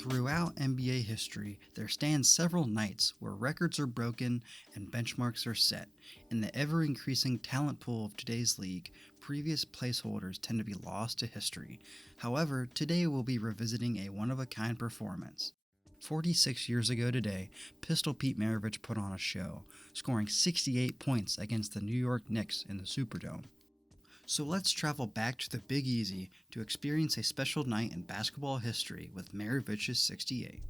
Throughout NBA history, there stand several nights where records are broken and benchmarks are set. In the ever-increasing talent pool of today's league, previous placeholders tend to be lost to history. However, today we'll be revisiting a one-of-a-kind performance. 46 years ago today, Pistol Pete Maravich put on a show, scoring 68 points against the New York Knicks in the Superdome. So let's travel back to the Big Easy to experience a special night in basketball history with Maravich's 68.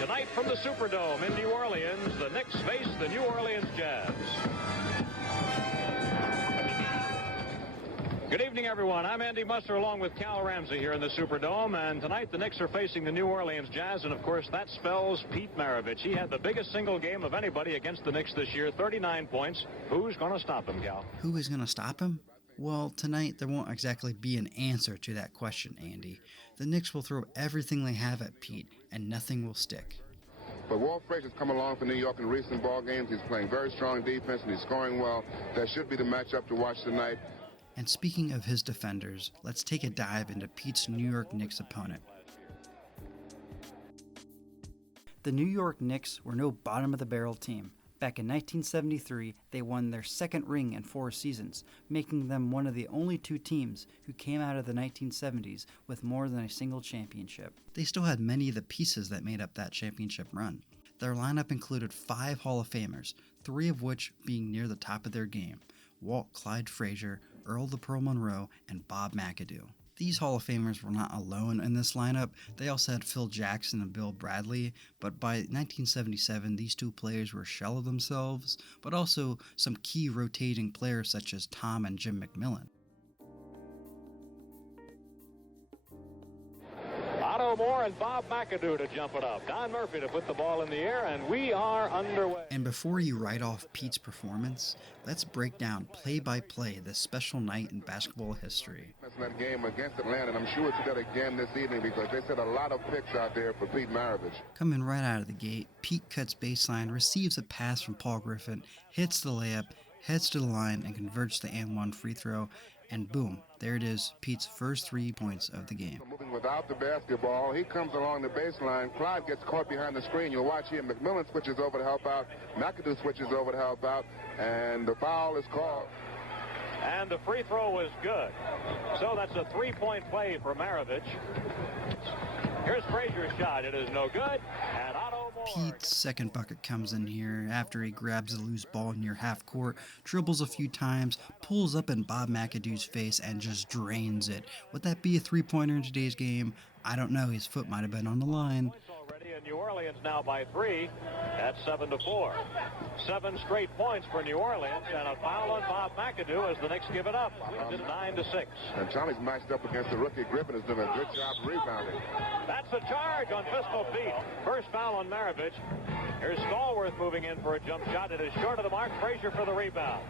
Tonight from the Superdome in New Orleans, the Knicks face the New Orleans Jazz. Good evening, everyone. I'm Andy Musser along with Cal Ramsey here in the Superdome, and tonight the Knicks are facing the New Orleans Jazz, and of course that spells Pete Maravich. He had the biggest single game of anybody against the Knicks this year, 39 points. Who's going to stop him, Cal? Who is going to stop him? Well, tonight there won't exactly be an answer to that question, Andy. The Knicks will throw everything they have at Pete, and nothing will stick. But Walt Frazier's come along for New York in recent ball games. He's playing very strong defense, and he's scoring well. That should be the matchup to watch tonight. And speaking of his defenders, let's take a dive into Pete's New York Knicks opponent. The New York Knicks were no bottom-of-the-barrel team. Back in 1973, they won their second ring in 4 seasons, making them one of the only 2 teams who came out of the 1970s with more than a single championship. They still had many of the pieces that made up that championship run. Their lineup included 5 Hall of Famers, 3 of which being near the top of their game: Walt Clyde Frazier, Earl the Pearl Monroe, and Bob McAdoo. These Hall of Famers were not alone in this lineup. They also had Phil Jackson and Bill Bradley, but by 1977, these 2 players were a shell of themselves, but also some key rotating players such as Tom and Jim McMillan. Otto Moore and Bob McAdoo to jump it up. Don Murphy to put the ball in the air, and we are underway. And before you write off Pete's performance, let's break down play-by-play this special night in basketball history. That's that game against Atlanta, and I'm sure it's got a game this evening because they set a lot of picks out there for Pete Maravich. Coming right out of the gate, Pete cuts baseline, receives a pass from Paul Griffin, hits the layup, heads to the line, and converts the and-one free throw. And boom, there it is, Pete's first 3 points of the game. Moving without the basketball, he comes along the baseline. Clyde gets caught behind the screen. You'll watch here. McMillan switches over to help out. McAdoo switches over to help out. And the foul is called. And the free throw was good. So that's a 3-point play for Maravich. Here's Frazier's shot. It is no good. And Otto Moore. Pete's second bucket comes in here after he grabs the loose ball near half court, dribbles a few times, pulls up in Bob McAdoo's face, and just drains it. Would that be a 3-pointer in today's game? I don't know. His foot might have been on the line. Already in New Orleans now by 3 at 7-4. 7 straight points for New Orleans, and a foul on Bob McAdoo as the Knicks give it up. It's 9-6. And Tommy's matched up against the rookie. Griffin is doing a good job rebounding. That's a charge on Pistol Pete. First foul on Maravich. Here's Stallworth moving in for a jump shot. It is short of the mark. Frazier for the rebound.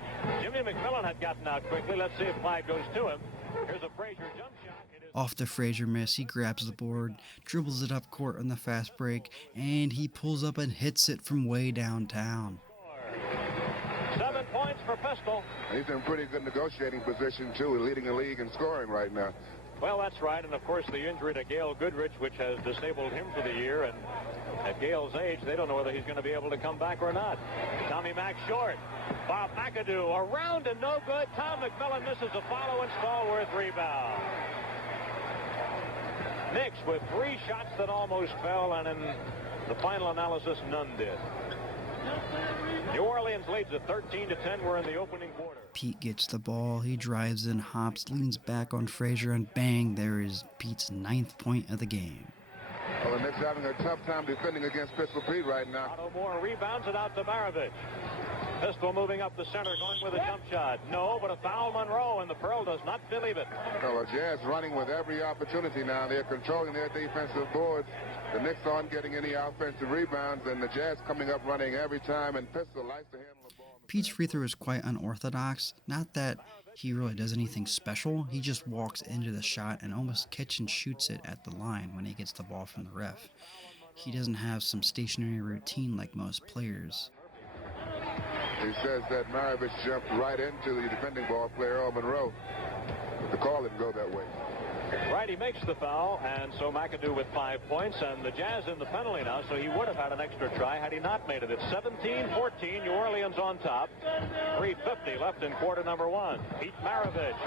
Jimmy McMillan had gotten out quickly. Let's see if Clyde goes to him. Here's a Frazier jump shot. Off the Frazier miss, he grabs the board, dribbles it up court on the fast break, and he pulls up and hits it from way downtown. 7 points for Pistol. He's in pretty good negotiating position, too, leading the league in scoring right now. Well, that's right, and of course the injury to Gail Goodrich, which has disabled him for the year, and at Gail's age, they don't know whether he's going to be able to come back or not. Tommy Mack short. Bob McAdoo around and no good. Tom McMillan misses a follow, and Stallworth rebound. Knicks with 3 shots that almost fell, and in the final analysis, none did. New Orleans leads at 13-10. We're in the opening quarter. Pete gets the ball, he drives in, hops, leans back on Frazier, and bang, there is Pete's 9th point of the game. Well, the Knicks having a tough time defending against Pistol Pete right now. Otto Moore rebounds it out to Maravich. Pistol moving up the center, going with a jump shot. No, but a foul Monroe, and the Pearl does not believe it. Well, the Jazz running with every opportunity now. They're controlling their defensive boards. The Knicks aren't getting any offensive rebounds, and the Jazz coming up running every time, and Pistol likes to handle the ball. Pete's free throw is quite unorthodox. Not that he really does anything special. He just walks into the shot and almost catch and shoots it at the line when he gets the ball from the ref. He doesn't have some stationary routine like most players. He says that Maravich jumped right into the defending ball player, Earl Monroe. The call didn't go that way. Right, he makes the foul, and so McAdoo with 5 points, and the Jazz in the penalty now, so he would have had an extra try had he not made it. It's 17-14, New Orleans on top. 3:50 left in quarter number one. Pete Maravich.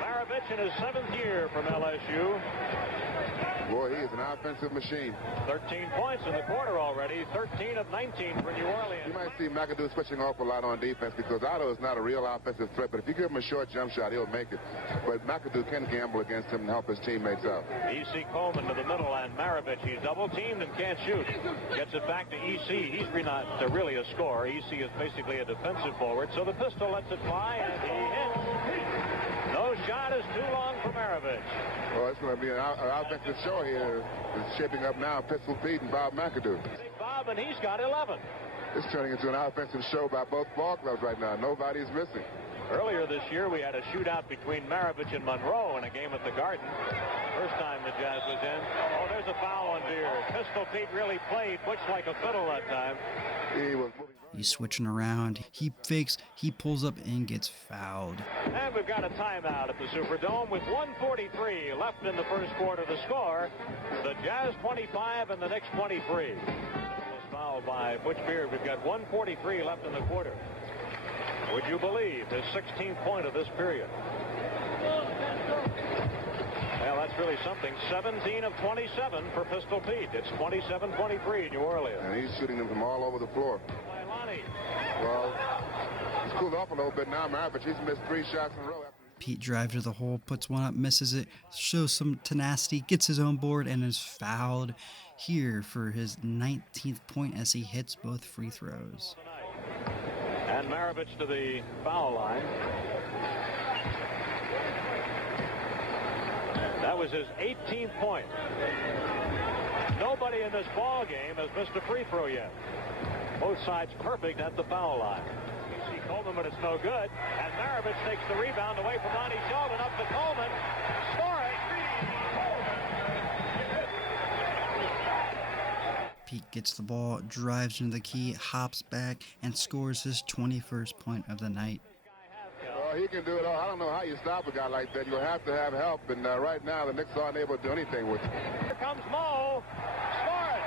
Maravich in his 7th year from LSU. Boy, he is an offensive machine. 13 points in the quarter already. 13 of 19 for New Orleans. You might see McAdoo switching off a lot on defense because Otto is not a real offensive threat, but if you give him a short jump shot, he'll make it. But McAdoo can gamble against him and help his teammates out. E.C. Coleman to the middle, and Maravich, he's double-teamed and can't shoot. Gets it back to E.C. He's not really a scorer. E.C. is basically a defensive forward, so the pistol lets it fly, and he hits. No shot is too long for Maravich. Well, it's going to be an offensive show here. It's shaping up now. Pistol Pete and Bob McAdoo. Big Bob, and he's got 11. It's turning into an offensive show by both ball clubs right now. Nobody's missing. Earlier this year, we had a shootout between Maravich and Monroe in a game at the Garden. First time the Jazz was in. Oh, there's a foul on Beard. Pistol Pete really played Butch like a fiddle that time. He's switching around. He fakes. He pulls up and gets fouled. And we've got a timeout at the Superdome with 1:43 left in the first quarter. The score, the Jazz 25 and the Knicks 23. Was fouled by Butch Beard. We've got 1:43 left in the quarter. Would you believe his 16th point of this period? Well, that's really something. 17 of 27 for Pistol Pete. It's 27-23 New Orleans. And he's shooting them from all over the floor. Well, he's cooled off a little bit now, Maravich. He's missed 3 shots in a row. Pete drives to the hole, puts one up, misses it, shows some tenacity, gets his own board, and is fouled here for his 19th point as he hits both free throws. And Maravich to the foul line. That was his 18th point. Nobody in this ball game has missed a free throw yet. Both sides perfect at the foul line. You see Coleman, but it's no good. And Maravich takes the rebound away from Lonnie Sheldon. Up to Coleman. Score it. Pete gets the ball, drives into the key, hops back, and scores his 21st point of the night. Well, he can do it all. I don't know how you stop a guy like that. You'll have to have help, and right now the Knicks aren't able to do anything with it. Here comes Mo. Score it.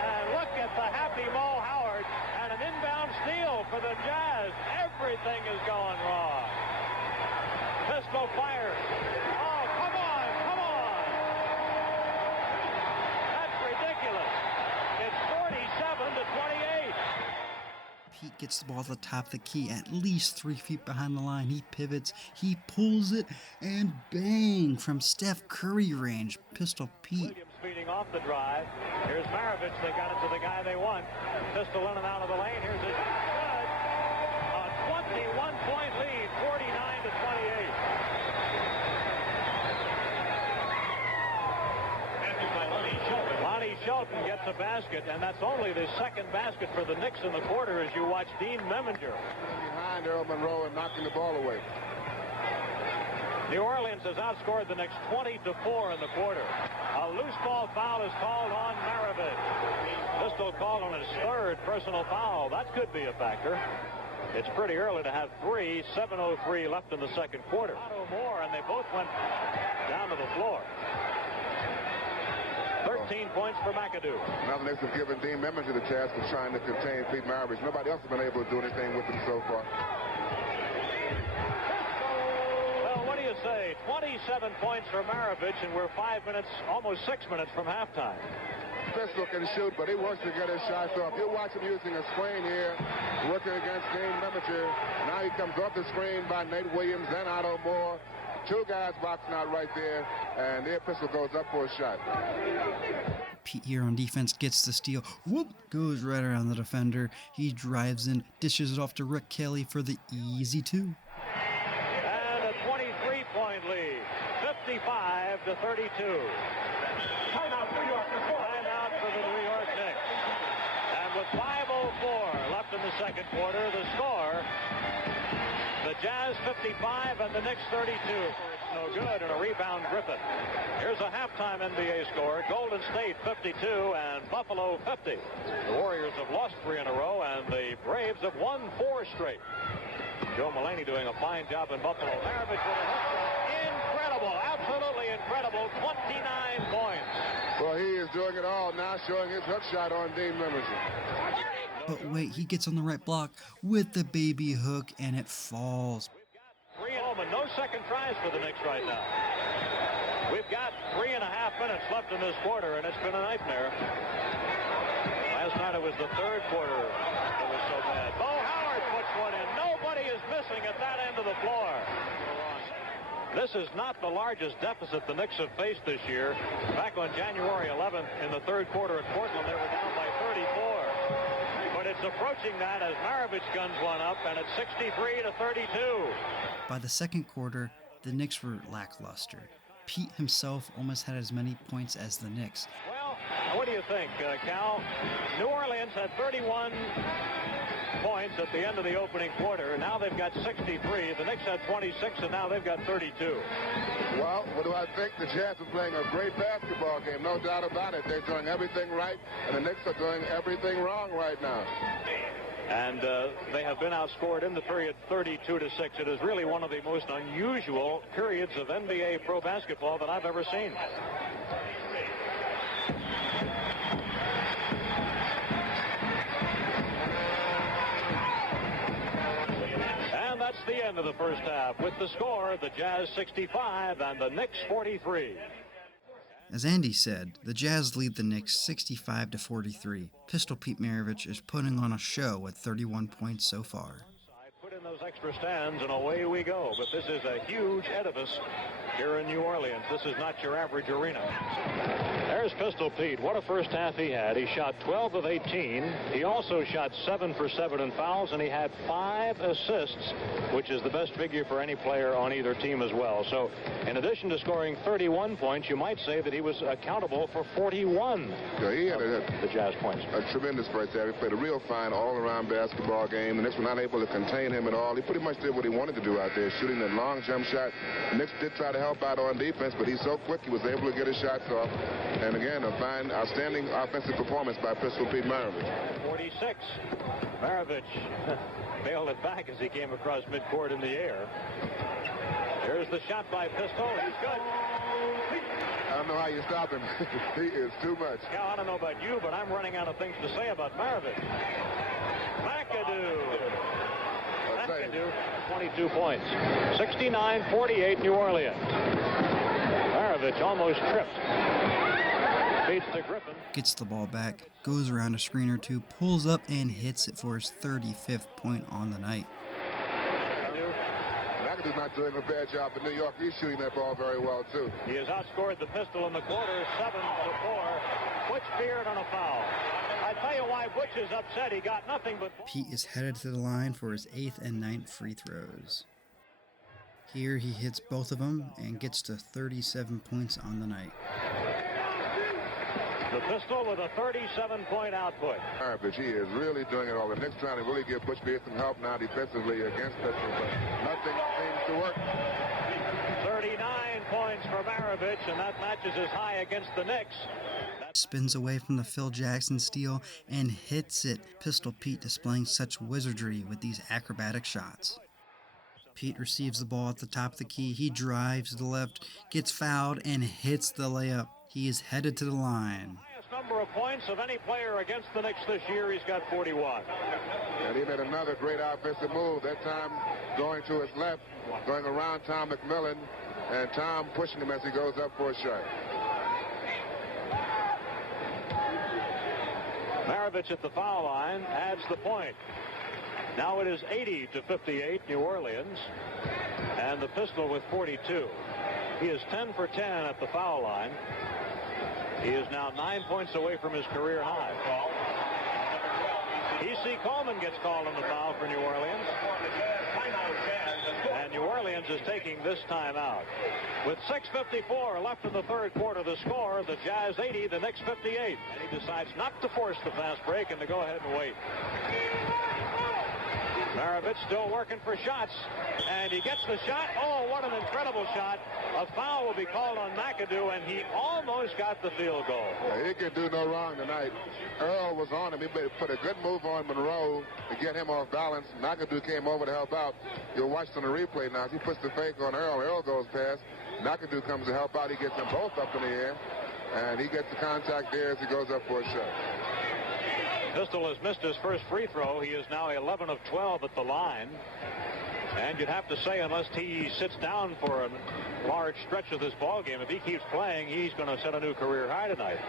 And look at the happy Mo Howard, and an inbound steal for the Jazz. Everything is going wrong. Pistol fires. Oh, come on, come on. That's ridiculous. It's 47-28. Pete gets the ball at the top of the key, at least 3 feet behind the line. He pivots, he pulls it, and bang! From Steph Curry range, Pistol Pete. Williams speeding off the drive. Here's Maravich. They got it to the guy they want. Pistol in and out of the lane. Here's his good. A 21-point lead, 49-28. Lonnie Shelton gets a basket, and that's only the second basket for the Knicks in the quarter as you watch Dean Meminger. Behind Earl Monroe and knocking the ball away. New Orleans has outscored the Knicks 20-4 in the quarter. A loose ball foul is called on Maravich. Pistol called on his 3rd personal foul. That could be a factor. It's pretty early to have 3. 7:03 left in the second quarter. Otto Moore, and they both went down to the floor. 13 points for McAdoo. Now the Knicks have given Dean Meminger the task of trying to contain Pete Maravich. Nobody else has been able to do anything with him so far. Well, what do you say? 27 points for Maravich, and we're 5 minutes, almost 6 minutes from halftime. Pistol can shoot, but he works to get his shots off. You'll watch him using a screen here, working against Dean Meminger. Now he comes off the screen by Nate Williams, then Otto Moore. two guys boxing out right there, and their pistol goes up for a shot. Pete here on defense gets the steal. Whoop! Goes right around the defender. He drives in, dishes it off to Rick Kelly for the easy two. And a 23-point lead, 55-32. Timeout for the New York Knicks. And with 5:04 left in the second quarter, the score, the Jazz 55 and the Knicks 32. No good, and a rebound Griffin. Here's a halftime NBA score. Golden State 52 and Buffalo 50. The Warriors have lost 3 in a row, and the Braves have won 4 straight. Joe Mulaney doing a fine job in Buffalo. Maravich with a hook shot. Incredible, absolutely incredible, 29 points. Well, he is doing it all now, showing his hook shot on Dean Mimicry. But wait, he gets on the right block with the baby hook, and it falls. We've got 3 at home and no second tries for the Knicks right now. We've got 3.5 minutes left in this quarter, and it's been a nightmare. Last night it was the third quarter that was so bad. Bo Howard puts one in. Nobody is missing at that end of the floor. This is not the largest deficit the Knicks have faced this year. Back on January 11th in the third quarter at Portland, they were down by 34. But it's approaching that as Maravich guns one up, and it's 63-32. By the second quarter, the Knicks were lackluster. Pete himself almost had as many points as the Knicks. Well, what do you think, Cal? New Orleans had 31 points at the end of the opening quarter. Now they've got 63. The Knicks had 26, and now they've got 32. Well, what do I think? The Jazz are playing a great basketball game, no doubt about it. They're doing everything right, and the Knicks are doing everything wrong right now. And they have been outscored in the period 32-6. It is really one of the most unusual periods of NBA pro basketball that I've ever seen. And that's the end of the first half with the score, the Jazz 65 and the Knicks 43. As Andy said, the Jazz lead the Knicks 65-43. Pistol Pete Maravich is putting on a show with 31 points so far. Put in those extra stands and away we go. But this is a huge edifice here in New Orleans. This is not your average arena. There's Pistol Pete. What a first half he had. He shot 12 of 18. He also shot 7 for 7 in fouls, and he had 5 assists, which is the best figure for any player on either team as well. So in addition to scoring 31 points, you might say that he was accountable for 41 he had the Jazz points. A tremendous first half. He played a real fine all-around basketball game. The Knicks were not able to contain him at all. He pretty much did what he wanted to do out there, shooting that long jump shot. The Knicks did try to help out on defense, but he's so quick he was able to get his shots off. And again, a fine, outstanding offensive performance by Pistol Pete Maravich. 46. Maravich bailed it back as he came across midcourt in the air. Here's the shot by Pistol. He's good. I don't know how you stop him. He is too much. Cal, I don't know about you, but I'm running out of things to say about Maravich. McAdoo. 22 points. 69-48 New Orleans. Maravich almost tripped. Beats to Griffin. Gets the ball back, goes around a screen or two, pulls up and hits it for his 35th point on the night. McAdoo's not doing a bad job in New York. He's shooting that ball very well, too. He has outscored the Pistol in the quarter 7-4. Butch Beard on a foul. I tell you why Butch is upset. He got nothing but... Pete is headed to the line for his 8th and 9th free throws. Here he hits both of them and gets to 37 points on the night. The Pistol with a 37-point output. Maravich, he is really doing it all. The Knicks trying to really give Butch Beard some help now defensively against Pistol, but nothing seems to work. 39 points for Maravich, and that matches his high against the Knicks. Spins away from the Phil Jackson steal and hits it. Pistol Pete displaying such wizardry with these acrobatic shots. Pete receives the ball at the top of the key. He drives to the left, gets fouled, and hits the layup. He is headed to the line. Highest number of points of any player against the Knicks this year. He's got 41. And he made another great offensive move. That time going to his left, going around Tom McMillan, and Tom pushing him as he goes up for a shot. Maravich at the foul line adds the point. Now it is 80-58 New Orleans. And the Pistol with 42. He is 10 for 10 at the foul line. He is now 9 points away from his career high. E.C. Coleman gets called on the foul for New Orleans. And New Orleans is taking this time out. With 6:54 left in the third quarter, the score, the Jazz 80, the Knicks 58. And he decides not to force the fast break and to go ahead and wait. Maravich still working for shots, and he gets the shot. Oh, what an incredible shot. A foul will be called on McAdoo, and he almost got the field goal. He can do no wrong tonight. Earl was on him. He put a good move on Monroe to get him off balance. McAdoo came over to help out. You'll watch on the replay now. He puts the fake on Earl. Earl goes past. McAdoo comes to help out. He gets them both up in the air, and he gets the contact there as he goes up for a shot. Pistol has missed his first free throw. He is now 11 of 12 at the line. And you'd have to say, unless he sits down for a large stretch of this ball game, if he keeps playing, he's going to set a new career high tonight,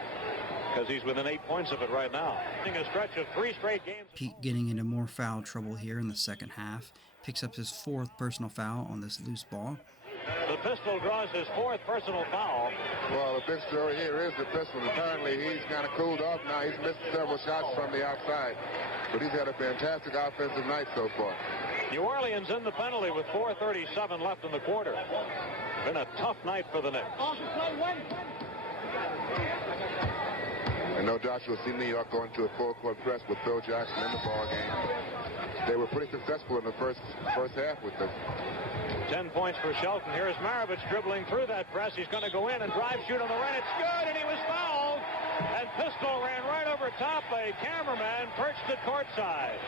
because he's within 8 points of it right now. A stretch of 3 straight games. Pete getting into more foul trouble here in the second half. Picks up his 4th personal foul on this loose ball. The Pistol draws his 4th personal foul. Well, the big story here is the Pistol. Apparently, he's kind of cooled off now. He's missed several shots from the outside, but he's had a fantastic offensive night so far. New Orleans in the penalty with 4:37 left in the quarter. Been a tough night for the Knicks. And no doubt you'll see New York going to a full-court press with Phil Jackson in the ball game. They were pretty successful in the first half with them. 10 points for Shelton. Here's Maravich dribbling through that press. He's going to go in and drive, shoot on the run. It's good, and he was fouled. And Pistol ran right over top. A cameraman perched at courtside.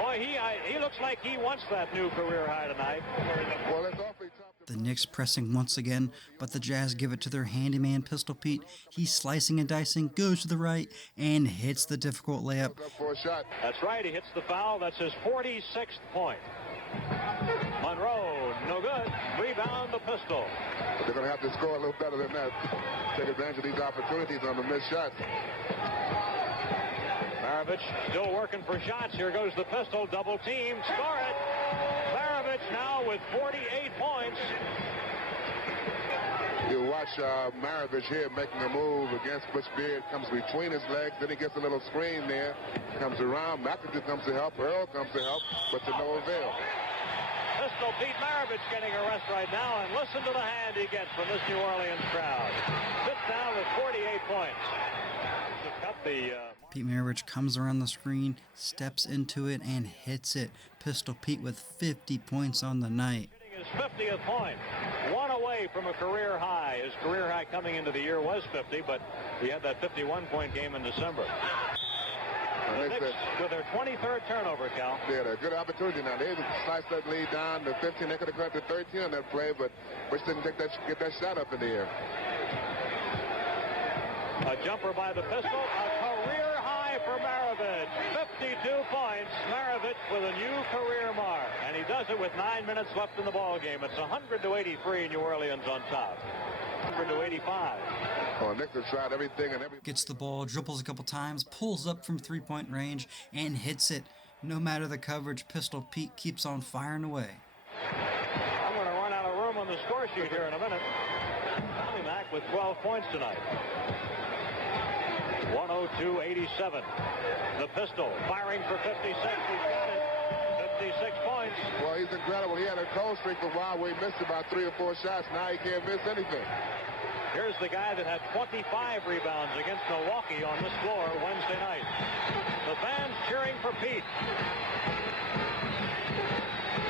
Boy, he looks like he wants that new career high tonight. Well, it's awfully tough. The Knicks pressing once again, but the Jazz give it to their handyman, Pistol Pete. He's slicing and dicing, goes to the right, and hits the difficult layup. That's right, he hits the foul. That's his 46th point. Monroe, no good. Rebound the Pistol. But they're going to have to score a little better than that. Take advantage of these opportunities on the missed shots. Maravich still working for shots. Here goes the Pistol. Double team. Score it. Maravich now with 48 points. You watch Maravich here making a move against Butch Beard. Comes between his legs. Then he gets a little screen there. Comes around. McAdoo comes to help. Earl comes to help, but to no avail. Pistol Pete Maravich getting a rest right now, and listen to the hand he gets from this New Orleans crowd. Sits down with 48 points. Pete Maravich comes around the screen, steps into it, and hits it. Pistol Pete with 50 points on the night. His 50th point. One away from a career high. His career high coming into the year was 50, but he had that 51-point game in December. The Knicks with their 23rd turnover, Cal. They had a good opportunity now. They sliced that lead down to 15. They could have got to 13 on that play, but Butch didn't get that shot up in the air. A jumper by the Pistol. A career high for Maravich. 52 points. Maravich with a new career mark. And he does it with 9 minutes left in the ball game. It's 100-83, New Orleans on top. 100-85. Well, Knicks have tried everything and everything. Gets the ball, dribbles a couple times, pulls up from three-point range, and hits it. No matter the coverage, Pistol Pete keeps on firing away. I'm going to run out of room on the score sheet here in a minute. Tommy Mack with 12 points tonight. 102-87. The Pistol firing for 56. He's got it. 56 points. Well, he's incredible. He had a cold streak for a while where he missed about 3 or 4 shots. Now he can't miss anything. Here's the guy that had 25 rebounds against Milwaukee on this floor Wednesday night. The fans cheering for Pete.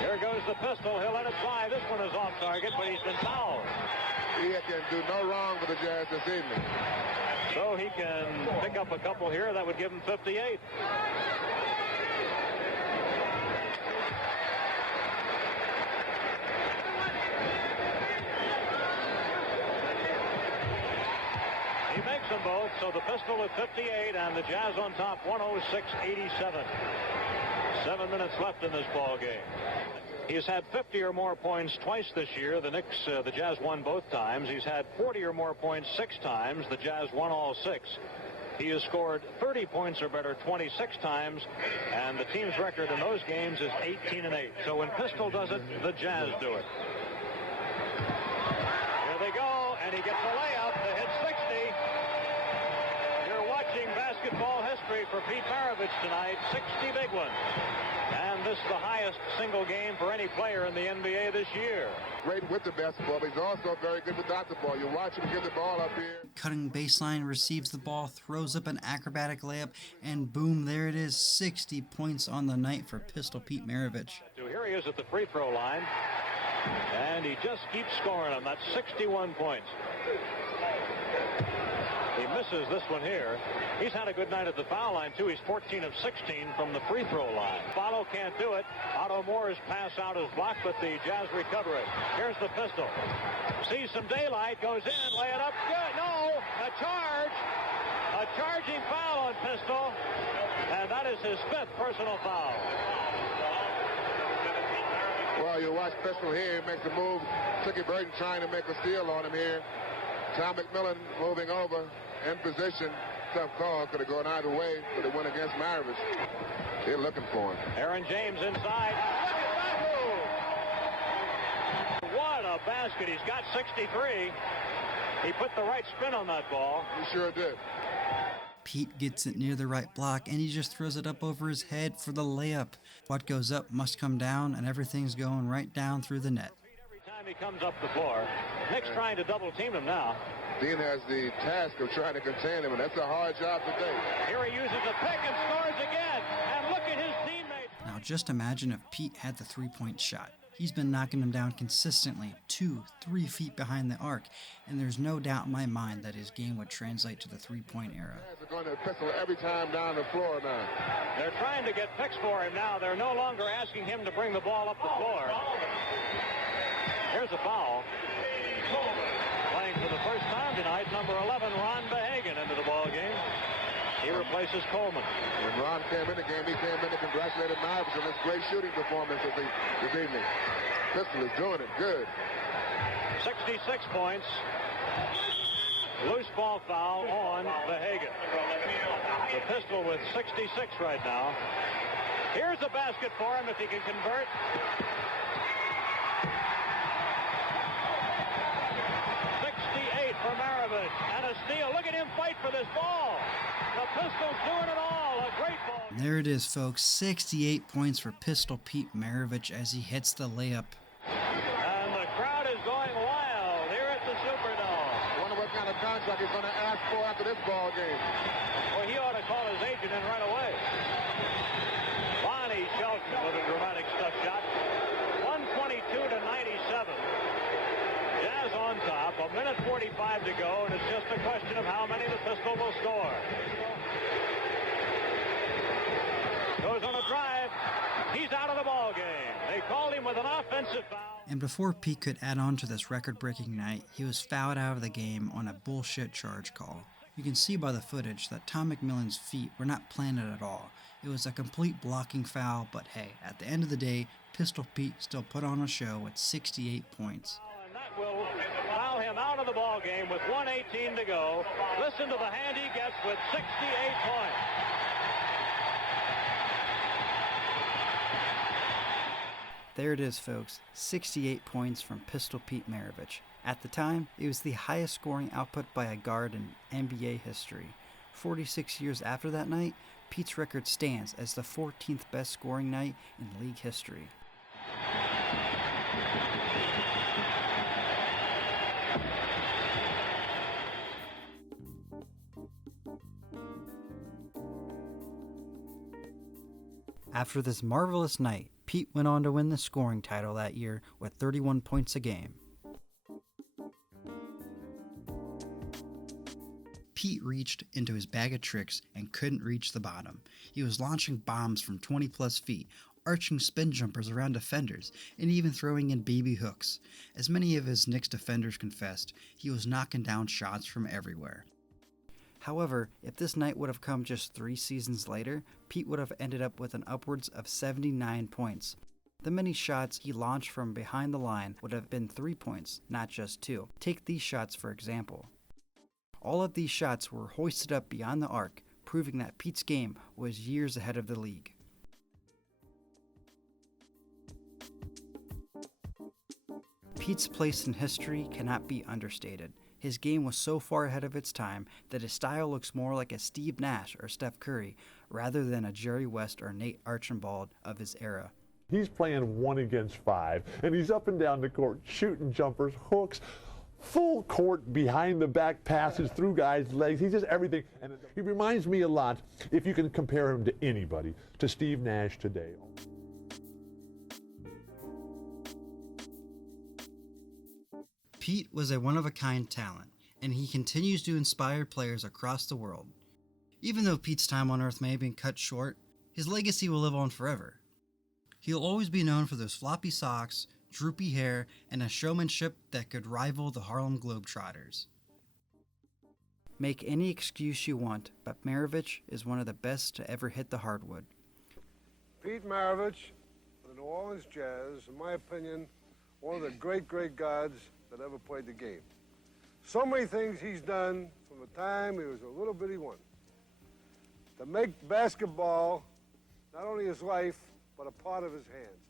Here goes the Pistol. He'll let it fly. This one is off target, but he's been fouled. He can do no wrong for the Jazz this evening. So he can pick up a couple here. That would give him 58. He makes them both, so the Pistol at 58 and the Jazz on top 106-87. 7 minutes left in this ball game. He's had 50 or more points twice this year. The Knicks, the Jazz won both times. He's had 40 or more points 6 times. The Jazz won all 6. He has scored 30 points or better 26 times, and the team's record in those games is 18-8. So when Pistol does it, the Jazz do it. Here they go, and he gets a layup to hit 60. You're watching basketball history for Pete Maravich tonight, 60 big ones. And this is the highest single game for any player in the NBA this year. Great with the basketball, but he's also very good without the ball. You watch him get the ball up here. Cutting baseline, receives the ball, throws up an acrobatic layup, and boom, there it is. 60 points on the night for Pistol Pete Maravich. Here he is at the free throw line, and he just keeps scoring them. That's 61 points. He misses this one here. He's had a good night at the foul line, too. He's 14 of 16 from the free throw line. Follow can't do it. Otto Moore's pass out is blocked, but the Jazz recover it. Here's the Pistol. Sees some daylight, goes in, lay it up. Good. No, a charge. A charging foul on Pistol, and that is his 5th personal foul. Well, you watch Pistol here. He makes a move. Tricky Burton trying to make a steal on him here. Tom McMillan moving over in position. Tough call. Could have gone either way, but it went against Maravich. They're looking for him. Aaron James inside. Look at that move. What a basket. He's got 63. He put the right spin on that ball. He sure did. Pete gets it near the right block, and he just throws it up over his head for the layup. What goes up must come down, and everything's going right down through the net. Every time he comes up the floor, Nick's trying to double team him now. Dean has the task of trying to contain him, and that's a hard job today. Here he uses a pick and scores again. And look at his teammates. Now just imagine if Pete had the three-point shot. He's been knocking him down consistently, 2-3 feet behind the arc, and there's no doubt in my mind that his game would translate to the three-point era. They're going to Pistol every time down the floor now. They're trying to get picks for him now. They're no longer asking him to bring the ball up the floor. Here's a foul. Playing for the first time tonight, number 11, Ron Behagen, into the ball game. He replaces Coleman. When Ron came in the game, he came in to congratulate Maravich on this great shooting performance this evening. Pistol is doing it good. 66 points. Loose ball foul on Behagen. The Pistol with 66 right now. Here's a basket for him if he can convert. 68 for Maravich. And a steal. Look at him fight for this ball. The Pistol's doing it all. A great ball. There it is, folks. 68 points for Pistol Pete Maravich as he hits the layup. And the crowd is going wild here at the Superdome. I wonder what kind of contract he's going to ask for after this ball game. Well, he ought to call his agent in right away. Bonnie Shelton with a dramatic stuff shot. 122-97. Jazz on top. 1:45 to go, and it's just a question of how many the Pistol will score. Goes on a drive. He's out of the ball game. They called him with an offensive foul. And before Pete could add on to this record-breaking night, he was fouled out of the game on a bullshit charge call. You can see by the footage that Tom McMillan's feet were not planted at all. It was a complete blocking foul, but hey, at the end of the day, Pistol Pete still put on a show with 68 points. And that will foul him out of the ball game with 1:18 to go. Listen to the hand he gets with 68 points. There it is, folks. 68 points from Pistol Pete Maravich. At the time, it was the highest scoring output by a guard in NBA history. 46 years after that night, Pete's record stands as the 14th best scoring night in league history. After this marvelous night, Pete went on to win the scoring title that year with 31 points a game. Pete reached into his bag of tricks and couldn't reach the bottom. He was launching bombs from 20 plus feet, arching spin jumpers around defenders, and even throwing in baby hooks. As many of his Knicks defenders confessed, he was knocking down shots from everywhere. However, if this night would have come just 3 seasons later, Pete would have ended up with an upwards of 79 points. The many shots he launched from behind the line would have been 3 points, not just 2. Take these shots for example. All of these shots were hoisted up beyond the arc, proving that Pete's game was years ahead of the league. Pete's place in history cannot be understated. His game was so far ahead of its time that his style looks more like a Steve Nash or Steph Curry rather than a Jerry West or Nate Archibald of his era. He's playing 1 against 5, and he's up and down the court shooting jumpers, hooks, full court behind the back passes through guys' legs. He's just everything. And he reminds me a lot, if you can compare him to anybody, to Steve Nash today. Pete was a one-of-a-kind talent, and he continues to inspire players across the world. Even though Pete's time on Earth may have been cut short, his legacy will live on forever. He'll always be known for those floppy socks, droopy hair, and a showmanship that could rival the Harlem Globetrotters. Make any excuse you want, but Maravich is one of the best to ever hit the hardwood. Pete Maravich, the New Orleans Jazz, in my opinion, one of the great gods that ever played the game. So many things he's done from the time he was a little bitty one to make basketball not only his life, but a part of his hands.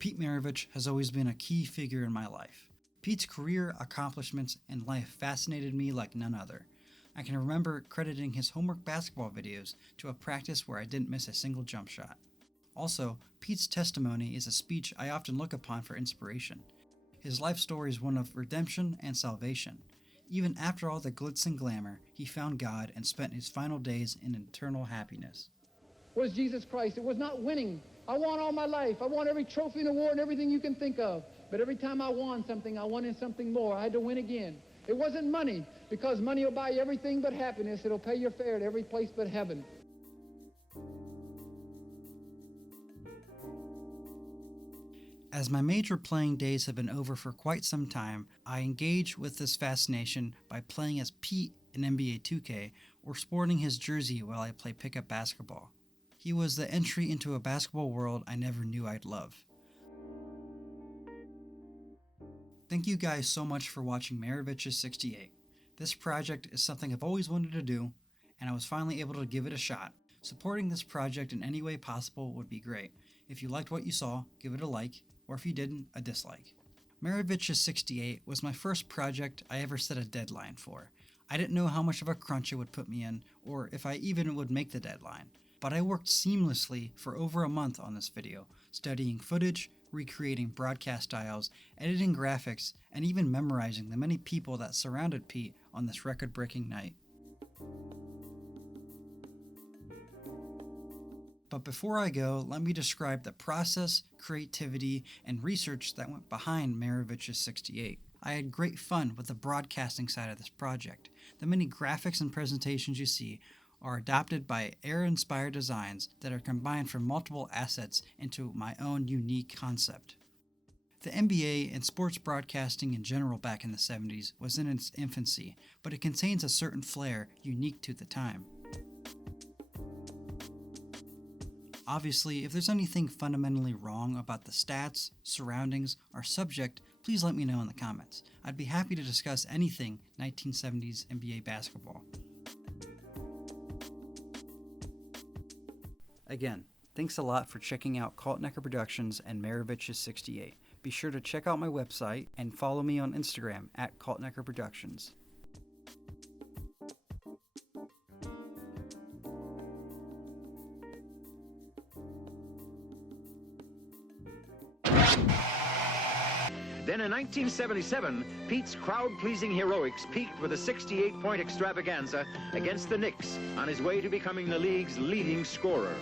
Pete Maravich has always been a key figure in my life. Pete's career, accomplishments, and life fascinated me like none other. I can remember crediting his homework basketball videos to a practice where I didn't miss a single jump shot. Also, Pete's testimony is a speech I often look upon for inspiration. His life story is one of redemption and salvation. Even after all the glitz and glamour, he found God and spent his final days in eternal happiness. Was Jesus Christ. It was not winning. I won all my life. I won every trophy and award and everything you can think of. But every time I won something, I wanted something more. I had to win again. It wasn't money, because money will buy you everything but happiness. It'll pay your fare at every place but heaven. As my major playing days have been over for quite some time, I engage with this fascination by playing as Pete in NBA 2K or sporting his jersey while I play pickup basketball. He was the entry into a basketball world I never knew I'd love. Thank you guys so much for watching Maravich's 68. This project is something I've always wanted to do, and I was finally able to give it a shot. Supporting this project in any way possible would be great. If you liked what you saw, give it a like, or if you didn't, a dislike. Maravich's 68 was my first project I ever set a deadline for. I didn't know how much of a crunch it would put me in, or if I even would make the deadline. But I worked seamlessly for over a month on this video, studying footage, recreating broadcast styles, editing graphics, and even memorizing the many people that surrounded Pete on this record-breaking night. But before I go, let me describe the process, creativity, and research that went behind Maravich's 68. I had great fun with the broadcasting side of this project. The many graphics and presentations you see are adopted by era-inspired designs that are combined from multiple assets into my own unique concept. The NBA and sports broadcasting in general back in the 70s was in its infancy, but it contains a certain flair unique to the time. Obviously, if there's anything fundamentally wrong about the stats, surroundings, or subject, please let me know in the comments. I'd be happy to discuss anything 1970s NBA basketball. Again, thanks a lot for checking out Kaltenecker Productions and Maravich's 68. Be sure to check out my website and follow me on Instagram at Kaltenecker Productions. Then in 1977, Pete's crowd-pleasing heroics peaked with a 68-point extravaganza against the Knicks on his way to becoming the league's leading scorer.